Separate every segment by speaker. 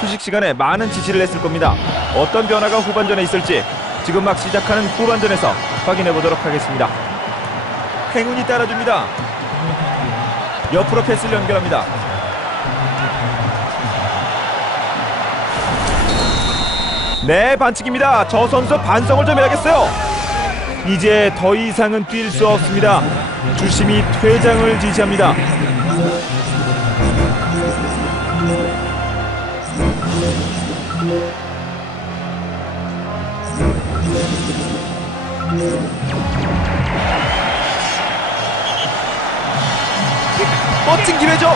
Speaker 1: 휴식 시간에 많은 지시를 했을 겁니다. 어떤 변화가 후반전에 있을지 지금 막 시작하는 후반전에서 확인해 보도록 하겠습니다. 행운이 따라줍니다. 옆으로 패스를 연결합니다. 네, 반칙입니다. 저 선수 반성을 좀 해야겠어요. 이제 더 이상은 뛸 수 없습니다. 주심이 퇴장을 지시합니다. 멋진 기회죠.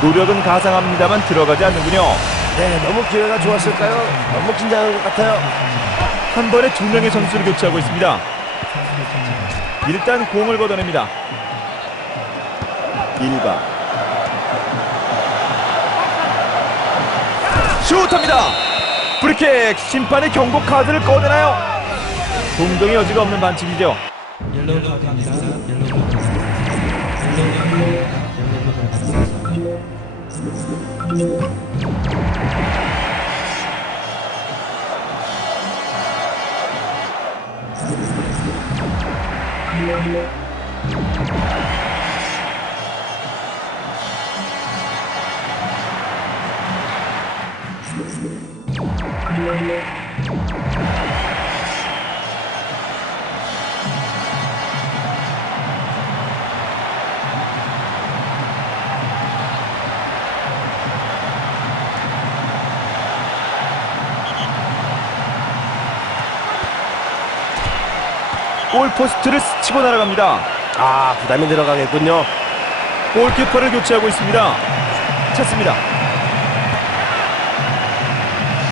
Speaker 1: 노력은 가상합니다만 들어가지 않는군요.
Speaker 2: 네, 너무 기회가 좋았을까요? 너무 긴장한 것 같아요.
Speaker 1: 한 번에 두 명의 선수를 교체하고 있습니다. 일단 공을 걷어냅니다. 1바 슛합니다. 프리킥 심판의 경고 카드를 꺼내나요? 동동의 여지가 없는 반칙이죠.
Speaker 3: 옐로우 카드입니다. 옐로우 카드. 옐로우 카드입니
Speaker 1: 골포스트를 스치고 날아갑니다.
Speaker 2: 아, 부담이 들어가겠군요.
Speaker 1: 골키퍼를 교체하고 있습니다. 찼습니다.